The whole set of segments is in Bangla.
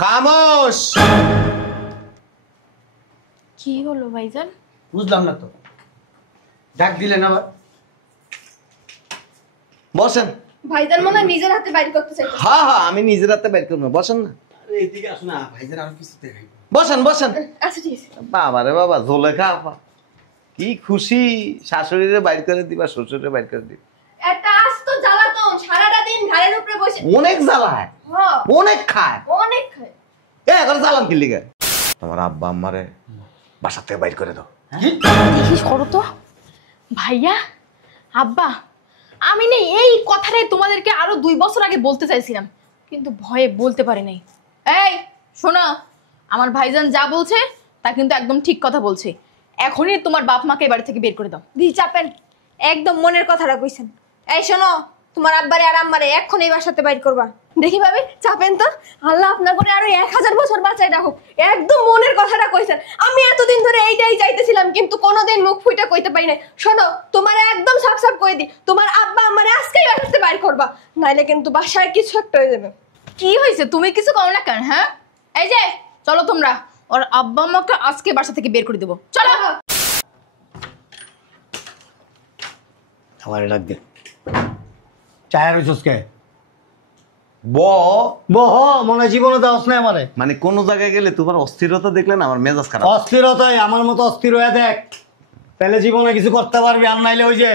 খামোশ। কি হলো ভাইজান? বুঝলাম না তো, ডাক দিলেন আবার। বসেন। ভাইজান মনে হয় নিজের হাতে বাইর করতে চাইছে। হ্যাঁ হ্যাঁ, আমি নিজের হাতে বের করবো। বসেন না। এইদিকে আসো না, ভাইজান আর কিছু দেখাই। বসেন বসেন। আচ্ছা ঠিক আছে। বাবা রে বাবা, জোলেখা আপা কি খুশি, শাশুড়িরে বাইর করে দিবা, শ্বশুরে বাইর করে দিবা। একটা আস্ত জ্বালাতন, সারাটা দিন ঘাড়ের উপরে বসে অনেক জ্বালায়, হ্যাঁ অনেক খায়, অনেক খায়। এখন জ্বালান কি লিগে? তোমার আব্বা আম্মারে বাসা থেকে বাইর করে দাও। দেখিস করো তো ভাইয়া, আব্বা, আমি নেই এই কথাটাই তোমাদেরকে আরো 2 বছর আগে বলতে চাইছিলাম, কিন্তু ভয়ে বলতে পারি নাই। এই শোনো, আমার ভাইজান যা বলছে তা কিন্তু একদম ঠিক কথা বলছে। এখনই তোমার বাপ মাকে বাড়ি থেকে বের করে দাও। দি চাপেন, একদম মনের কথাটা কইছেন। এই শোনো, তোমার আব্বারে আর আম্মারে এখন এই বাসাতে বাইর করবা। দেখি ভাবি চাপেন তো, আল্লাহ আপনার করে আরো 1000 বছর বাঁচাই রাখুক। একদম মনের কথাটা কইছেন। আমি এতদিন ধরে এইটাই চাইতেছিলাম, কিন্তু কোনোদিন মুখ ফুইটা কইতে পারি নাই। শোনো, তোমার একদম সাফ সাফ কই দি, তোমার আব্বা আম্মারে আজকেই বাসাতে বাইর করবা, নাইলে কিন্তু বাসায় কিছু একটা হয়ে যাবে। কি হয়েছে, তুমি কিছু কও না কেন? হ্যাঁ, এই যে চলো তোমরা, ওর আব্বা আম্মাকে আজকে বাসা থেকে বের করে দেবো। চলো। আমারে ডাক দে। চায়ের ওইসকে বহ মনে জীবনে দাওস না আমারে। মানে কোন জায়গায় গেলে তোমার অস্থিরতা দেখলে না আমার মেজাজ খারাপ। অস্থিরতাই আমার মতো অস্থির হয়ে দেখ, তাহলে জীবনে কিছু করতে পারবি। আর নাইলে ওই যে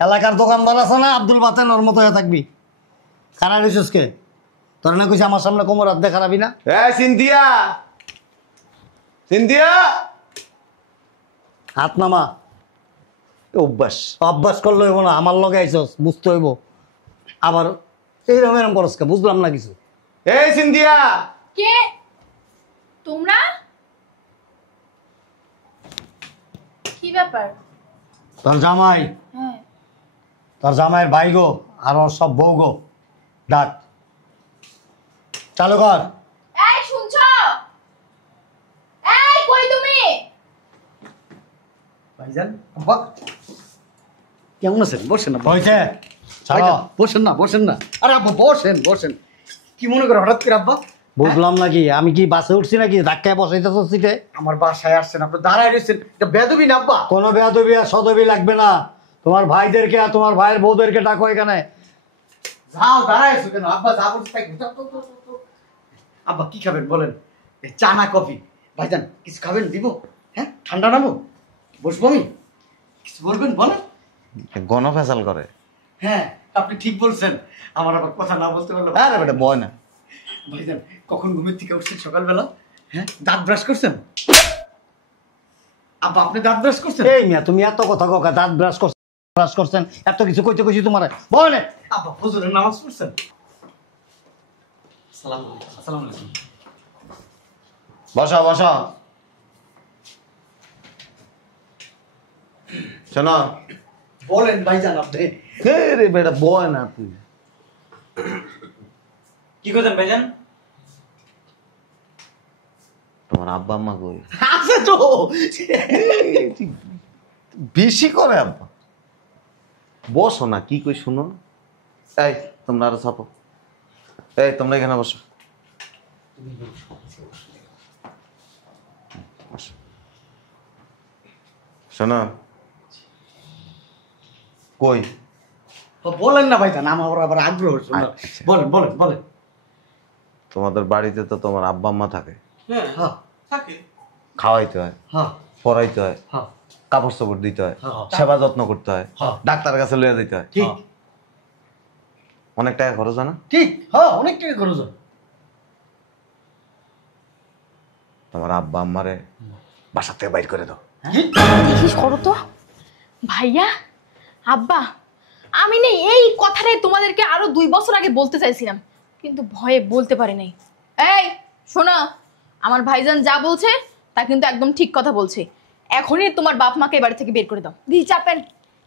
এলাকার দোকানদার আছে না, আব্দুল বাতেন, ওর মতো হয়ে থাকবি। খারাপ হয়েছিসকে তোর না কইছি আমার সামনে কোমর হাত দেখাবি না। সিনথিয়া, সিনথিয়া, হাত নামা। অভ্যাস অভ্যাস করলে হইব না, আমার লগে আইসস, বুঝতে হইব। আবার এইরকম এরকম করসকে বুঝলাম না কিছু। এই সিনথিয়া, কে তোমরা? কি ব্যাপার? তোর জামাই, হ্যাঁ, তোর জামাইয়ের ভাই গো, আর ওর সব বউ গো, ডাক চালু কর। এই শুনছো? এই কই তুমি? ভাইজান, আব্বা কেমন আছেন? বসেন না। হয়েছে ভাইজান, বসেন না, বসেন না। আরে আব্বা বসেন, বসেন। কি মনে করে হঠাৎ করে আব্বা? বুঝলাম নাকি, আমি কি বাসে উঠছি নাকি ধাক্কায় বসাইতেছ সিটে? আমার বাসায় আসছেন, আপনি দাঁড়ায় রয়েছেন, এটা বেদবি না আব্বা? কোনো বেয়াদবি আর সদবি লাগবে না। তোমার ভাইদেরকে আর তোমার ভাইয়ের বউদেরকে ডাকো এখানে। যাও, দাঁড়ায় আছো কেন আব্বা? যা বলছি তাই যাও, যাও, যাও, যাও। আব্বা কি খাবেন বলেন? এই চা না কফি? ভাইজান কিছু খাবেন, দিব? হ্যাঁ, ঠান্ডা নামো, বসবো আমি? কিছু বলবেন বলেন। গণফেসাল করে। হ্যাঁ, আপনি ঠিক বলছেন। আমার আবার কথা না বলতে পারলাম। আরে বেটা বয় না। ভাইজান কখন ঘুমের থেকে উঠছেন সকালবেলা? হ্যাঁ, দাঁত ব্রাশ করছেন? আব্বা আপনি দাঁত ব্রাশ করছেন? এই মিয়া, তুমি এত কথা কাকা, দাঁত ব্রাশ করছেন, এত কিছু কইতে কইছি তোমার বলে। আব্বা ফজরের নামাজ পড়ছেন? আসসালামু আলাইকুম। আসসালামু আলাইকুম। বসা বসা। শোনো, বলেন ভাইজান আপনি। রে বেটা বয় না তুই। কি করছেন ভাইজান? তোমার আব্বা আম্মা কই? আছে তো। বেশি করে আব্বা। বসো না, কি কই শুনো। এই তোমরা আরো চাপো। এই তোমরা এখানে বসো। শোনো, কই বলেন না ভাইজান, আমার আবার আগ্রহ। বলেন বলেন বলেন। তোমাদের বাড়িতে তো তোমার আব্বা আম্মা থাকে, হ্যাঁ থাকে। খাওয়াইতে হয়, হ্যাঁ পড়াইতে হয়, হ্যাঁ কাপড় চোপড় দিতে হয়, হ্যাঁ। সেবা যত্ন করতে হয়, হ্যাঁ। ডাক্তারের কাছে লইয়া দিতে হয়। ঠিক অনেক টাকা খরচ হয় না? ঠিক, হ্যাঁ অনেক টাকা খরচ হয়। তোমার আব্বা আম্মারে বাসা থেকে বাইর করে দাও। দেখিস করো তো ভাইয়া, আব্বা, আমি নেই এই কথাটাই তোমাদেরকে আরো 2 বছর আগে বলতে চাইছিলাম, কিন্তু ভয়ে বলতে পারি নাই। এই শোনো, আমার ভাইজান যা বলছে তা কিন্তু একদম ঠিক কথা বলছে। এখনই তোমার বাপ মাকে বাড়ি থেকে বের করে দাও। দি চাপেন,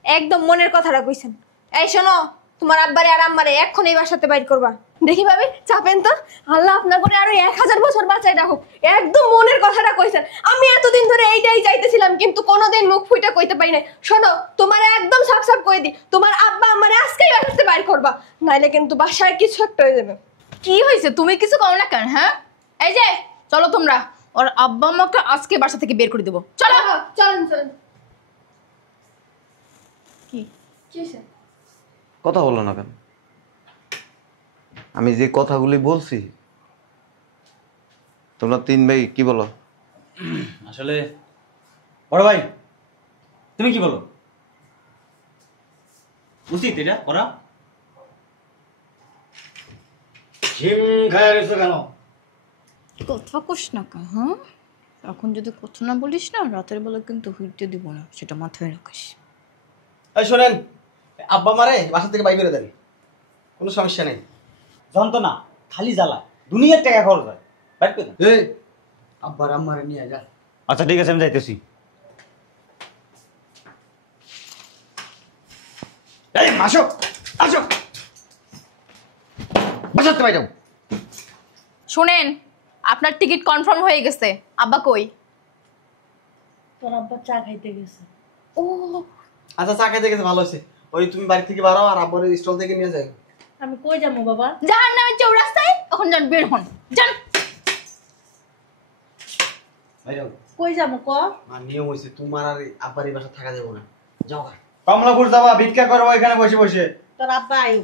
একদম মনের কথাটা কইছেন। এই শোনো, তোমার আব্বারে আর আম্মারে এখন এই বাসাতে বাইর করবা। দেখি ভাবি চাপেন তো, আল্লাহ আপনার করে আরো 1000 বছর বাঁচাই রাখুক। একদম মনের কথাটা কইছেন। আমি এতদিন ধরে এইটাই চাইতেছিলাম, কিন্তু কোনোদিন মুখ ফুইটা কইতে পারি নাই। শোনো, তোমার একদম সাফ সাফ কই দি, তোমার আব্বা আমারে আজকেই বাসাতে বাইর করবা, নাইলে কিন্তু বাসায় কিছু একটা হয়ে যাবে। কি হয়েছে, তুমি কিছু করো না কেন? হ্যাঁ, এই যে চলো তোমরা, ওর আব্বা আমাকে আজকে বাসা থেকে বের করে দেবো। চলো। চলেন চলেন। কি কি হয়েছে? কথা বলো না কেন? আমি যে কথাগুলি বলছি তোমরা তিন ভাই কি বলো? আসলে বড় ভাই তুমি কি বলো? উচিত এটা করা? ঝিম খায় রয়েছে কেন? কথা কোস না কেন? হ্যাঁ, এখন যদি কথা না বলিস না, রাতের বেলা কিন্তু হইতে দিব না, সেটা মাথায় রাখিস। এই শোনেন, আব্বা মারে বাসা থেকে বাই করে দেন, কোনো সমস্যা নেই। যন্ত্রণা খালি জ্বালা, দুনিয়ার টাকা খরচ হয়, বাইর করে দেন। এই আব্বার আম্মারে নিয়ে যা। আচ্ছা ঠিক আছে, আমি যাইতেছি। এই আসো আসো, বাসাতে বাই যাও। শুনেন, আপনার টিকিট কনফার্ম হয়ে গেছে। আব্বা কই? তোর আব্বা চা খাইতে গেছে। ও, আচ্ছা চা খাইতে গেছে, ভালো হয়েছে। ওই তুমি বাড়ি থেকে বাড়াও আর আব্বার স্টল থেকে নিয়ে যাও। আমি কই যাবো বাবা? জাহান্নামের চৌরাস্তায় এখন যান, বের হন, যান। বাই যাও। কই যাবো ক? আর নিয়ম হয়েছে, তোমার আর আব্বার এই বাসা থাকা যাবে না, যাও। কমলাপুর যাবা, ভিক্ষা করবো এখানে বসে বসে। তোর আব্বা আই।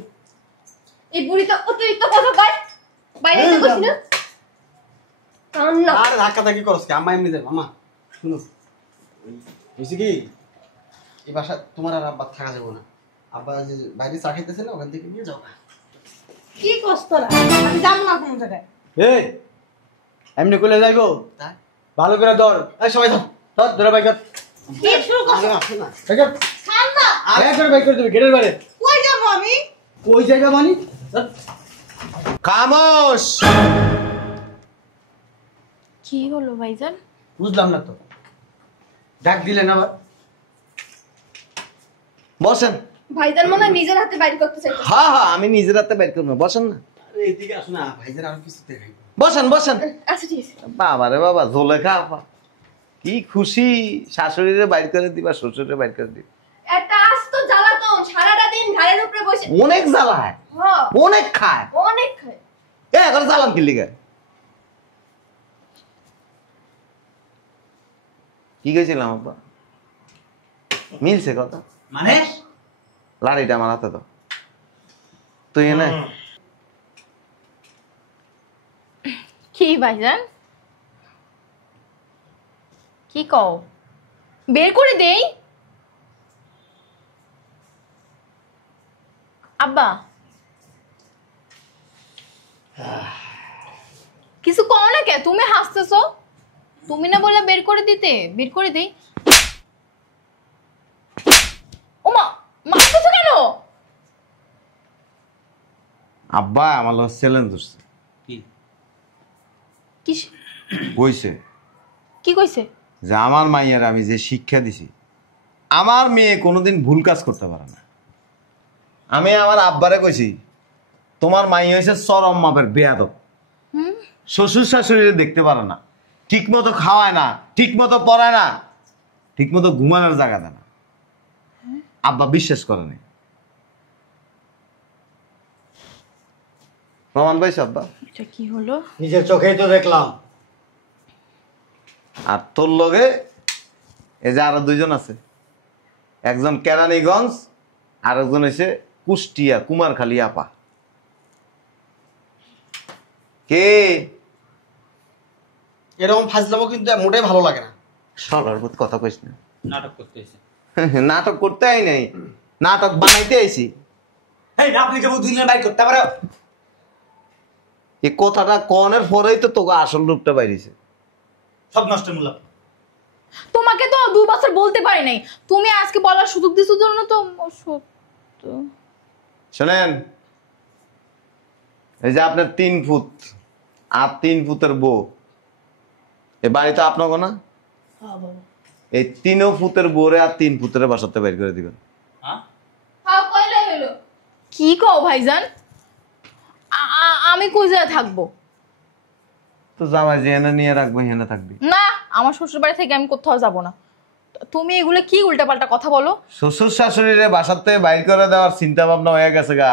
এই বুড়ি তো অতিরিক্ত কথা কয়, বাইরে তো বসি না। কান্না। আর ধাক্কা ধাক্কি করস কি? আম্মা এমনি যাবে। আম্মা শুনো, বুঝছি কি, এই বাসা তোমার আর আব্বার থাকা যাবে না। আব্বা যে বাইরে চা খাইতেছে না, ওখান থেকে নিয়ে যাও। কি কষ্ট তোরা? আমি যাবো না কোনো জায়গায়। এই এমনি করলে যাইবো? ভালো করে ধর, এই সবাই ধর ধর ধরে বাইক কর। কি শুরু করছ? বাইক কর। ঠান্ডা। আরে করে বাইক করে দিবি গেটের বাইরে। কই যাবো আমি? ওই জায়গা মানি খামোশ! কি হলো ভাইজান? বুঝলাম না তো, ডাক দিলেন আবার। বসেন। ভাইজান মনে হয় নিজের হাতে বাইর করতে চাইছে। হ্যাঁ হ্যাঁ, আমি নিজের হাতে বের করবো, বসেন না। আরে এইদিকে আসো না, ভাইজান আরো কিছু দেখাই। বসেন বসেন। আচ্ছা ঠিক আছে। বাবা রে বাবা, ঝোলে খাওয়া কি খুশি! শাশুড়িরে বাইর করে দিবা, শ্বশুরে বাইর করে দিবা। একটা আস্ত জ্বালাতন, সারাটা দিন ঘাড়ের উপরে বসে। অনেক জ্বালায়, হ্যাঁ, অনেক খায়। অনেক খায়। এখন জ্বালান কি লিগা? কি গেছিলাম আব্বা? মিলছে কথা? মানে লাড়িটা আমার হাতে তো, তুই এনে। কি ভাইজান, কি কও? বের করে দেই? আব্বা কিছু কও না কে? তুমি হাসতেছো, তুমি না বলে বের করে দিতে? বের করে দেই। ওমা, মারতেছো কেন? আব্বা আমার লোক চ্যালেঞ্জ করছে। কি কি কইছে কি কইছে? যে আমার মাইয়ার আমি যে শিক্ষা দিছি, আমার মেয়ে কোনোদিন ভুল কাজ করতে পারে না। আমি আমার আব্বারে কইছি, তোমার মাই হয়েছে চরম মাপের বেয়াদব। শ্বশুর শাশুড়ি দেখতে পারে না, ঠিক মতো খাওয়ায় না, ঠিক মতো পড়ায় না, ঠিক মতো ঘুমানোর জায়গা দেয় না। আব্বা বিশ্বাস করেনি। প্রমাণ পাইছে আব্বা? এটা কি হলো? নিজের চোখেই তো দেখলাম। আর তোর লগে এই যে আরো দুইজন আছে, একজন কেরানীগঞ্জ আর একজন হয়েছে কুষ্টিয়া কুমারখালী আপা। কে? এরকম ফাজলামো কিন্তু মোটেই ভালো লাগে না। সবার কথা কইস না। নাটক করতে এসে নাটক করতে আই নাই, নাটক বানাইতে আইছি। এই আপনি কেবল দুইজন বাইক করতে পারো? এই কথাটা কনের পরেই তো তোকে আসল রূপটা বাইরেছে। সব নষ্ট মূল্য। তোমাকে তো 2 বছর বলতে পারি নাই, তুমি আজকে বলার সুযোগ দিছো জন্য তো সত্য। শোনেন, এই যে আপনার 3 ফুট আর 3 ফুটের বউ, এ বাড়িতে আপনাকে না? হ্যাঁ বাবা। এই 3 ফুটের বউরে আর 3 ফুটের বাসাতে বের করে দিবেন। হ্যাঁ হ্যাঁ কইলে হলো। কি কও ভাইজান? আমি কই যায় থাকবো? তো জামাই যে এনে নিয়ে রাখবো হেনে থাকবি। না, আমার শ্বশুর বাড়ি থেকে আমি কোথাও যাব না। তুমি এগুলো কি উল্টাপাল্টা কথা বলো? শ্বশুর শাশুড়িরে বাসার থেকে বাইর করে দেওয়ার চিন্তা ভাবনা হয়ে গেছে গা।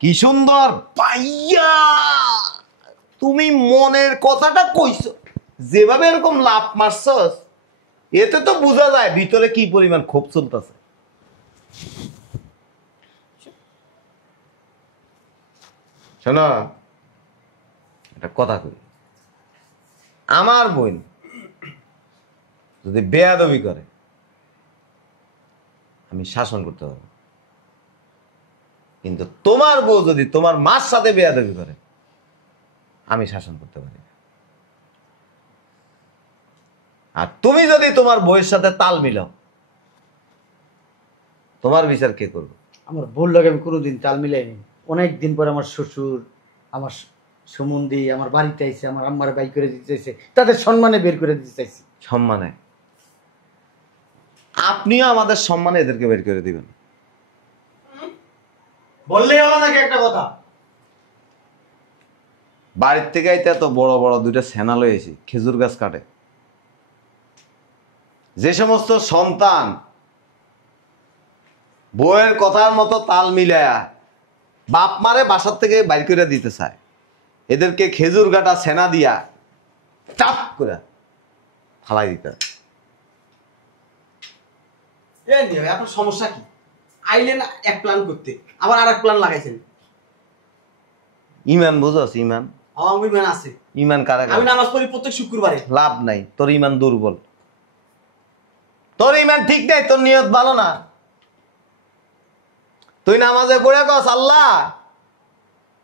কি সুন্দর পাইয়া, তুমি মনের কথাটা কইছো, যেভাবে এরকম লাভ মারছস, এতে তো বোঝা যায় ভিতরে কি পরিমাণ ক্ষোভ চলতেছে। শোনো, একটা কথা কই, আমার বোন যদি বেয়াদবি করে আমি শাসন করতে পারবো, কিন্তু তোমার বউ যদি তোমার মার সাথে বেয়াদবি করে আমি শাসন করতে পারি না। আর তুমি যদি তোমার বউয়ের সাথে তাল মিলাও, তোমার বিচার কে করবে? আমার ভুল লাগে, আমি কোনোদিন তাল মিলাইনি। অনেক দিন পর আমার শ্বশুর, আমার সুমন্দি আমার বাড়িতে আইছে, আমার আম্মার বাই করে দিতে চাইছে, তাদের সম্মানে বের করে দিতে চাইছি। সম্মানে? আপনিও আমাদের সম্মানে এদেরকে বের করে দিবেন? বললেই হলো নাকি একটা কথা? বাড়ির থেকে আইতে এত বড় বড় দুইটা সেনা লয়েছি, খেজুর গাছ কাটে। যে সমস্ত সন্তান বউয়ের কথার মতো তাল মিলায়া বাপ মারে বাসার থেকে বাইর করে দিতে চায়, এদেরকে খেজুর কাটা সেনা দিয়া চাপ করে ফালাই দিতে হয়। আপনার সমস্যা কি? আইলেন এক প্ল্যান করতে, আবার আর এক প্ল্যান লাগাইছেন। ইমান বুঝস? ইমান, আমার ইমান আছে। ইমান কারা? আমি নামাজ পড়ি প্রত্যেক শুক্রবারে। লাভ নাই, তোর ইমান দুর্বল, তোর ইমান ঠিক নাই, তোর নিয়ত ভালো না। তুই নামাজে পড়ে কস, আল্লাহ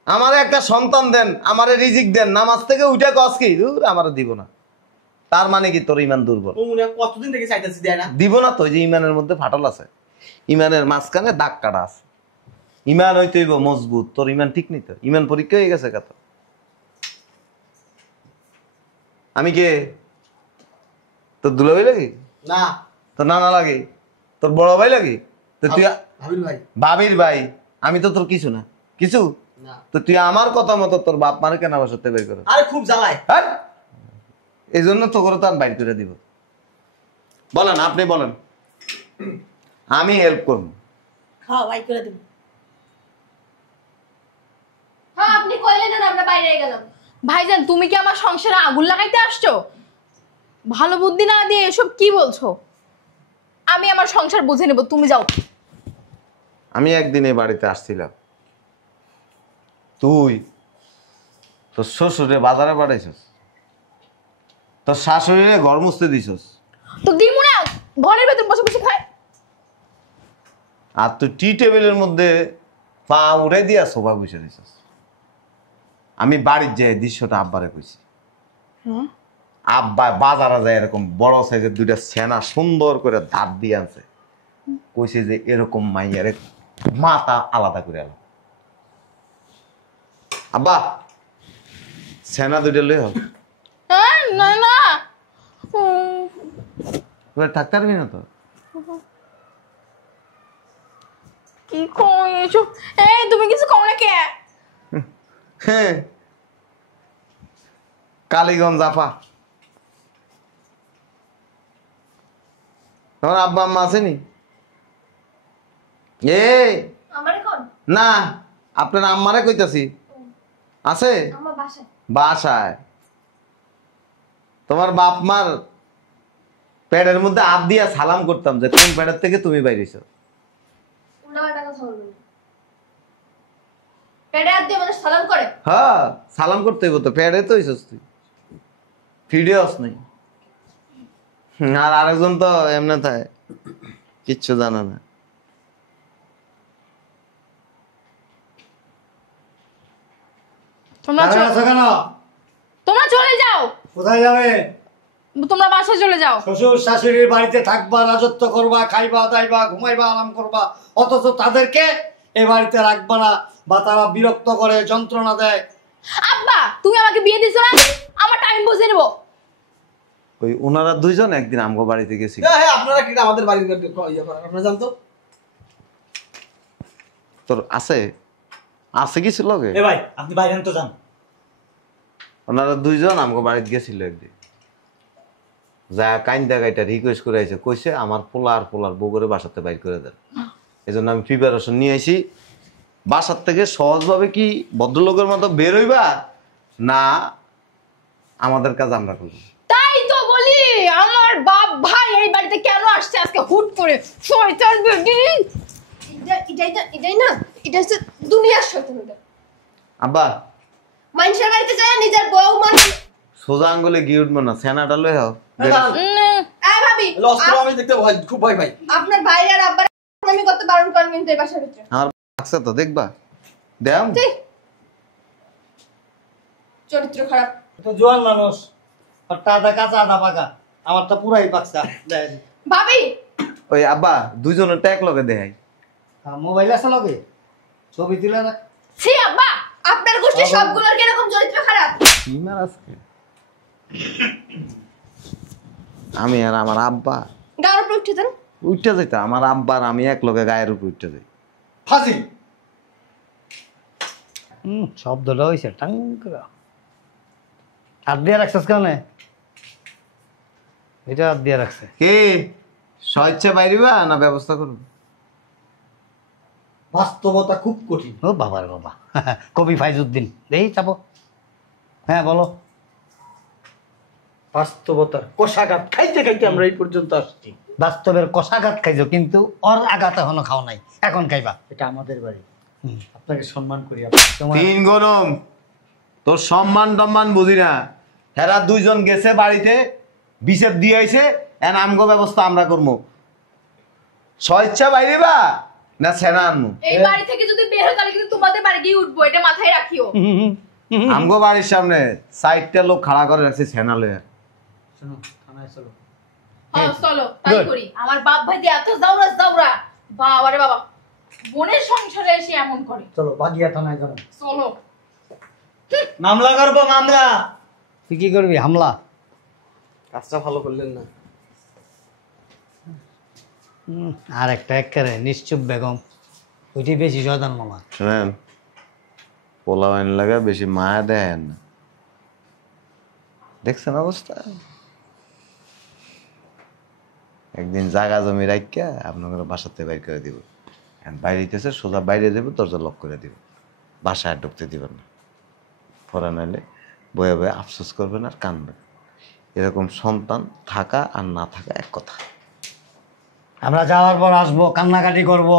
আমারে একটা সন্তান দেন, আমারে রিজিক দেন, নামাজ থেকে উঠে কস কি আমারে দিব না, তার মানে কি তোর ইমান দুর্বল। কতদিন থেকে চাইতেছি, দেয় না। দিব না তো, যে ইমানের মধ্যে ফাটল আছে, ইমানের মাঝখানে দাগ কাটা আছে। ইমান হইতে হইব মজবুত, তোর ইমান ঠিক নেই তো, ইমান পরীক্ষা হয়ে গেছে কত। আমি কে? তোর দুলাভাই লাগি? না। তোর নানা লাগে? তোর বড় ভাই লাগে? তো তুই ভাবির ভাই। ভাবির ভাই? আমি তো তোর কিছু না, কিছু না। তো তুই আমার কথা মতো তোর বাপ মারে কেন বসাতে বের করে? আরে খুব জ্বালায়। হ্যাঁ, এই জন্য তো করে তো আমি বাইর করে দিব। বলেন, আপনি বলেন, আমি হেল্প করবো। হ্যাঁ বাই করে দেব। হ্যাঁ, আপনি কইলেন না, আমরা বাইরে গেলাম। ভাইজান, তুমি কি আমার সংসারে আগুন লাগাইতে আসছো? ভালো বুদ্ধি না দিয়ে এসব কি বলছো? আমি আমার সংসার বুঝে নেব, তুমি যাও। আমি একদিন এই বাড়িতে আসছিলাম, তুই তোর শ্বশুরে বাজারে পাঠাইছস, তোর শাশুড়িরে ঘর মুছতে দিছস, তো দিমু না, ঘরের ভেতর বসে বসে খায়। আর তুই টি টেবিলের মধ্যে পা উঠে দিয়া সোফা বসে দিছস। আমি বাড়ির যে দৃশ্যটা আব্বারে কইছি, আব্বা বাজারে যায় এরকম বড় সাইজের দুইটা সেনা সুন্দর করে ধার দিয়ে আনছে, কইছে যে এরকম মাইয়ারে মাথা আলাদা করে আলো। আব্বা সেনা দুইটা লই হোক, হ্যাঁ, না না, থাকতে পারবি না তো? কি কই এসব? এই তুমি কিছু কও না কে? হ্যাঁ, কালীগঞ্জ আপা, তোমার আব্বা আম্মা আসেনি? আমারে কোন? না, আপনার আম্মারে কইতাছি, আছে আমার বাসায়। বাসায়। তোমার বাপ মার প্যাডের মধ্যে হাত দিয়া সালাম করতাম যে কোন প্যাডের থেকে তুমি বাইরেছো। উল্টাপাল্টা কথা বলবেন না। পেটে হাত দিয়ে মানুষ সালাম করে? হ্যাঁ, সালাম করতে হইব তো, প্যাডে তো হইছস তুই, ভিডিওস নেই। আর আরেকজন তো এমনি থাকে, কিচ্ছু জানা না। তোমরা কেন? তোমরা চলে যাও, কোথায় যাবে? তোমরা বাসায় চলে যাও। শ্বশুর শাশুড়ির বাড়িতে থাকবা, রাজত্ব করবা, খাইবা দাইবা, ঘুমাইবা, আরাম করবা, অথচ তাদেরকে এ বাড়িতে রাখবা না, বা তারা বিরক্ত করে, যন্ত্রণা দেয়। আব্বা, তুমি আমাকে বিয়ে দিছো না, আমার টাইম বুঝে নেবো। ওই ওনারা দুইজন একদিন আমগো বাড়িতে গেছিল। হ্যাঁ, আপনারা কি আমাদের বাড়ির আপনারা জানতো? তোর আছে আছে কিছু লগে? এ ভাই আপনি বাইরে তো যান। ওনারা দুইজন আমাকে বাড়িতে গেছিল একদিন, যা কাইন্দা গাইটা রিকোয়েস্ট করে আইছে, কইছে আমার পোলার বউ করে বাসাতে বাইর করে দেন। এই জন্য আমি প্রিপারেশন নিয়ে আইছি, বাসার থেকে সহজভাবে কি ভদ্রলোকের মতো বের হইবা না আমাদের কাজ আমরা করবো। তাই তো বলি, আমার বাপ ভাই এই বাড়িতে কেন আসছে আজকে হুট করে? শয়তান বেটি। এটাই না, এটা হচ্ছে দুনিয়ার শয়তান। আব্বা মানুষের বাড়িতে যায় নিজের বউ মানে সোজা আঙ্গুলে গিয়ে উঠবো না, সেনাটা লয়ে হও। ভাবি আমি দেখতে খুব ভয় পাই। আপনার ভাই আর আব্বার আমি কত বারণ করেন কিন্তু এই বাসার ভিতরে। আমার আছে তো দেখবা, দেখ চরিত্র খারাপ। তো জোয়ান মানুষ, ওরটা আধা কাঁচা আধা পাকা, আমারটা পুরাই পাকসা। ভাবি ওই আব্বা দুইজনের ট্যাগ লগে দেখাই। মোবাইল আছে লগে, ছবি তুলে না। ছি আব্বা, আপনার গোষ্ঠী সবগুলোর কিরকম চরিত্র খারাপ? কি মার আজকে আমি আর আমার আব্বা গায়ের উপর উঠে দেন। উঠতে যাইতা, আমার আব্বার আমি এক লগে গায়ের উপর উঠতে যাই। ফাজিল। শব্দটা হয়েছে টাং করে। হাত দিয়ে রাখছিস কেন? এটা হাত দিয়ে রাখছে কে স্বেচ্ছা বাইরিবা না ব্যবস্থা করব? বাস্তবতা খুব কঠিন। ও বাবার বাবা। কবি ফাইজুদ্দিন দেই চাপো। হ্যাঁ বলো। বাস্তবতার কষাঘাত খাইতে খাইতে আমরা এই পর্যন্ত আসছি। বাস্তবের কষাঘাত খাইছো, কিন্তু ওর আঘাত এখনো খাও নাই, এখন খাইবা। এটা আমাদের বাড়ি, আপনাকে সম্মান করি। তোমার তিন গরম তোর সম্মান টম্মান বুঝি না। হেরা দুইজন গেছে বাড়িতে, বিশেপ দিয়ে আইছে, এন আমগো ব্যবস্থা আমরা করবো। স্বেচ্ছা বাইরিবা না সেনা আনবো? এই বাড়ি থেকে যদি বের হয় তাহলে কিন্তু তোমাদের বাড়ি গিয়ে উঠবো, এটা মাথায় রাখিও। আমগো বাড়ির সামনে সাইডটা লোক খাড়া করে রাখছে সেনা লয়ে। শোনো, থানায় চলো। হ্যাঁ চলো তাই Good. করি। আমার বাপ ভাই দিয়ে এত দাউরা বাবা রে বাবা, বোনের সংসারে এসে এমন করে। চলো বাগিয়া থানায় যাবো। চলো। মামলা করবো, মামলা। তুই কি করবি? হামলা। কাজটা ভালো করলেন না। আর একটা একেবারে নিশ্চুপ বেগম, ওইটি বেশি শয়তান মামা। শুনেন, পোলা বাইন লাগা বেশি মায়া দেন না, দেখছেন অবস্থা। একদিন জায়গা জমি রাখিয়া আপনাদের বাসাতে বাইর করে দিব। বাইরেতেছে সোজা বাইরে দেবো, দরজা লক করে দিব, বাসায় আর ঢুকতে দিবেন না। পরে নাইলে বয়ে বয়ে আফসোস করবেন আর কানবেন। এরকম সন্তান থাকা আর না থাকা এক কথা। আমরা যাওয়ার পর আসবো, কান্নাকাটি করব,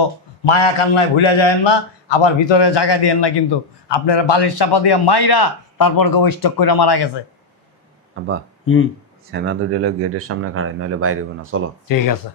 মায়া কান্নায় ভুলে যায়েন না, আবার ভিতরে জায়গা দিয়েন না কিন্তু। আপনারা বালিশ চাপা দিয়ে মাইরা তারপর কেউ স্টক করে মারা গেছে। আব্বা হুম, সেনা দুটো গেটের সামনে খাড়াই, নইলে বাইরে হইবো না। চলো। ঠিক আছে।